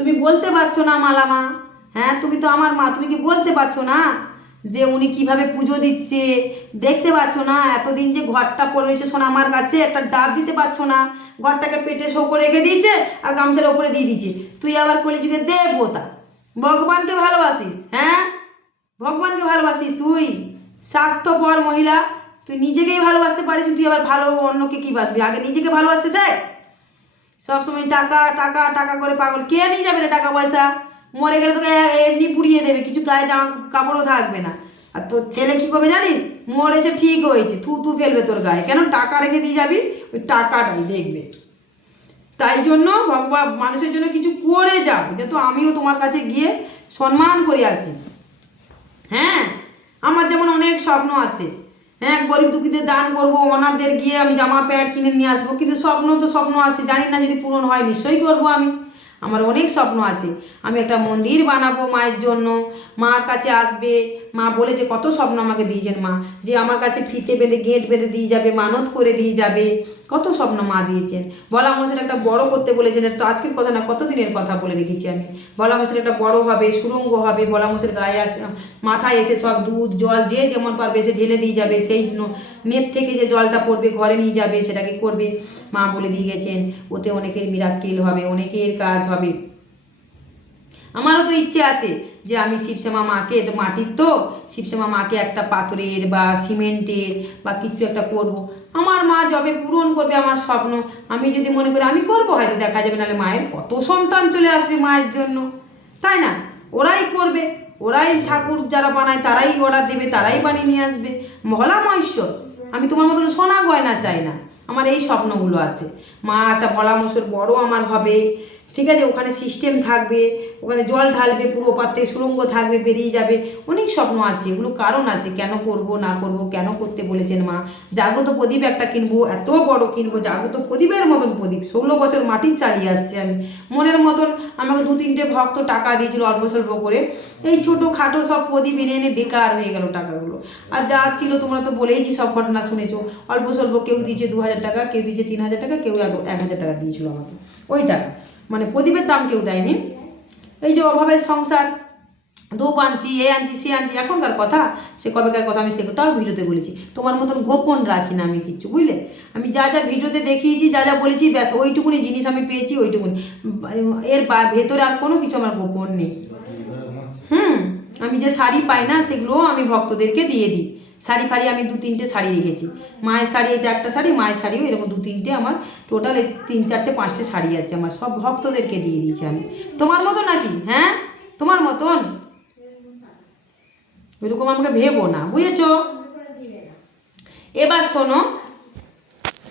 তুমি বলতে পারছ না, মালামা। হ্যাঁ তুমি তো আমার মা, তুমি কি বলতে পারছ না যে উনি কীভাবে পুজো দিচ্ছে? দেখতে পাচ্ছ না, এতদিন যে ঘরটা পড়ে রয়েছে শোনা আমার কাছে, একটা ডাব দিতে পারছ না। ঘরটাকে পেটে শোকো রেখে দিয়েছে আর গামছার ওপরে দিয়ে দিয়েছে। তুই আবার কলিযুগে দেবতা। ভগবানকে ভালোবাসিস হ্যাঁ? ভগবানকে ভালোবাসিস তুই? স্বার্থপর মহিলা। তুই নিজেকেই ভালোবাসতে পারিস, তুই আবার ভালো অন্যকে কী বাসবি আগে নিজেকে ভালোবাসতে চাই? সবসময় টাকা টাকা টাকা করে পাগল। কে নিয়ে যাবে রে টাকা পয়সা? মরে গেলে তোকে এমনি পুড়িয়ে দেবে, কিছু গায়ে জামা কাপড়ও থাকবে না। আর তোর ছেলে কি করবে জানিস? মরেছে ঠিক হয়েছে, থু তু ফেলবে তোর গায়ে। কেন? টাকা রেখে দিয়ে যাবি, ওই টাকাটাই দেখবে। তাই জন্য ভগবান, মানুষের জন্য কিছু করে যাও, যেহেতু আমিও তোমার কাছে গিয়ে সম্মান করে আছি। হ্যাঁ? আমার যেমন অনেক স্বপ্ন আছে। হ্যাঁ গরিব দুঃখীদের দান করব ওনাদের গিয়ে আমি জামা প্যান্ট কিনে নিয়ে আসব, কিন্তু স্বপ্ন তো স্বপ্ন আছে, জানি না যদি পূরণ হয় নিশ্চয়ই করব আমি। আমার অনেক স্বপ্ন আছে। আমি একটা মন্দির বানাবো মায়ের জন্য। মার কাছে আসবে। মা বলেছে কত স্বপ্ন আমাকে দিয়েছেন মা। যে আমার কাছে ফিতে বেঁধে, গেট বেঁধে দিয়ে যাবে, মানত করে দিয়ে যাবে। কত স্বপ্ন মা দিয়েছেন। বলা মশাই একটা বড় করতে বলেছেন। তো আজকের কথা না কত দিনের কথা বলে রেখেছি আমি। বলা মশাই একটা বড় হবে, সুরঙ্গ হবে। বলা মশাইয়ের গায়ে আসে, মাথায় এসে সব দুধ, জল যে যেমন পারবে সে ঢেলে দিয়ে যাবে। সেই নেট থেকে যে জলটা পড়বে ঘরে নিয়ে যাবে, সেটাকে করবে। মা বলে দিয়ে গেছেন, ওতে অনেকের মিরাক্কেল হবে, অনেকের কাজ হবে। আমারও তো ইচ্ছে আছে যে আমি শিবশ্যামা মাকে, এটা মাটির তো, শিবশ্যামা মাকে একটা পাথরের বা সিমেন্টের বা কিছু একটা করব। আমার মা যবে পূরণ করবে আমার স্বপ্ন, আমি যদি মনে করি আমি করব, হয়তো দেখা যাবে নাহলে মায়ের কত সন্তান চলে আসবে মায়ের জন্য। তাই না? ওরাই করবে, ওরাই ঠাকুর যারা বানায় তারাই অর্ডার দেবে, তারাই বানিয়ে নিয়ে আসবে। মহলা মহেশ্বর, আমি তোমার মতন সোনা গয়না চাই না। আমার এই স্বপ্নগুলো আছে। মা একটা ভোলা মশুর বড় আমার হবে। ঠিক আছে, ওখানে সিস্টেম থাকবে, ওখানে জল ঢালবে, পুরো পাত্রে সুরঙ্গ থাকবে, বেরিয়ে যাবে। অনেক স্বপ্ন আছে, এগুলো কারণ আছে, কেন করব, না করব, কেন করতে বলেছেন মা? জাগ্রত প্রদীপ একটা কিনবো, এত বড় কিনবো, জাগ্রত প্রদীপের মতন প্রদীপ। ষোলো বছর মাটির চালিয়ে আসছে আমি। মনের মতন আমাকে দু তিনটে ভক্ত টাকা দিয়েছিল অল্প স্বল্প করে। এই ছোটো খাটো সব প্রদীপ এনে এনে বেকার হয়ে গেল টাকাগুলো। আর যা ছিল তোমরা তো বলেইছি সব ঘটনা শুনেছো। অল্প স্বল্প কেউ দিয়েছে দু হাজার টাকা, কেউ দিয়েছে তিন হাজার টাকা, কেউ এক হাজার টাকা দিয়েছিল আমাকে। ওই টাকা। মানে প্রদীপের দাম কেউ দেয়নি। এই যে অভাবের সংসার ধূপ আনছি, এ আনছি, সে আনছি, এখনকার কথা, সে কবেকার কথা আমি সেটাও ভিডিওতে বলেছি। তোমার মতন গোপন রাখি না আমি কিচ্ছু, বুঝলে? আমি যা যা ভিডিওতে দেখিয়েছি, যা যা বলেছি, ব্যাস, ওইটুকুনি জিনিস আমি পেয়েছি, ওইটুকুনি। এর বা- ভেতরে আর কোনো কিছু আমার গোপন নেই। হুম, আমি যে শাড়ি পাই না, সেগুলোও আমি ভক্তদেরকে দিয়ে দিই। শাড়ি ফাড়ি আমি দু তিনটে শাড়ি রেখেছি। মায়ের শাড়ি এটা একটা শাড়ি, মায়ের শাড়িও এরকম দু তিনটে আমার টোটাল তিন চারটে পাঁচটে শাড়ি আছে আমার, সব ভক্তদেরকে দিয়ে দিয়েছি আমি। তোমার মতো নাকি? হ্যাঁ? তোমার মতন? ওইরকম আমাকে ভেবো না, বুঝেছ? এবার শোনো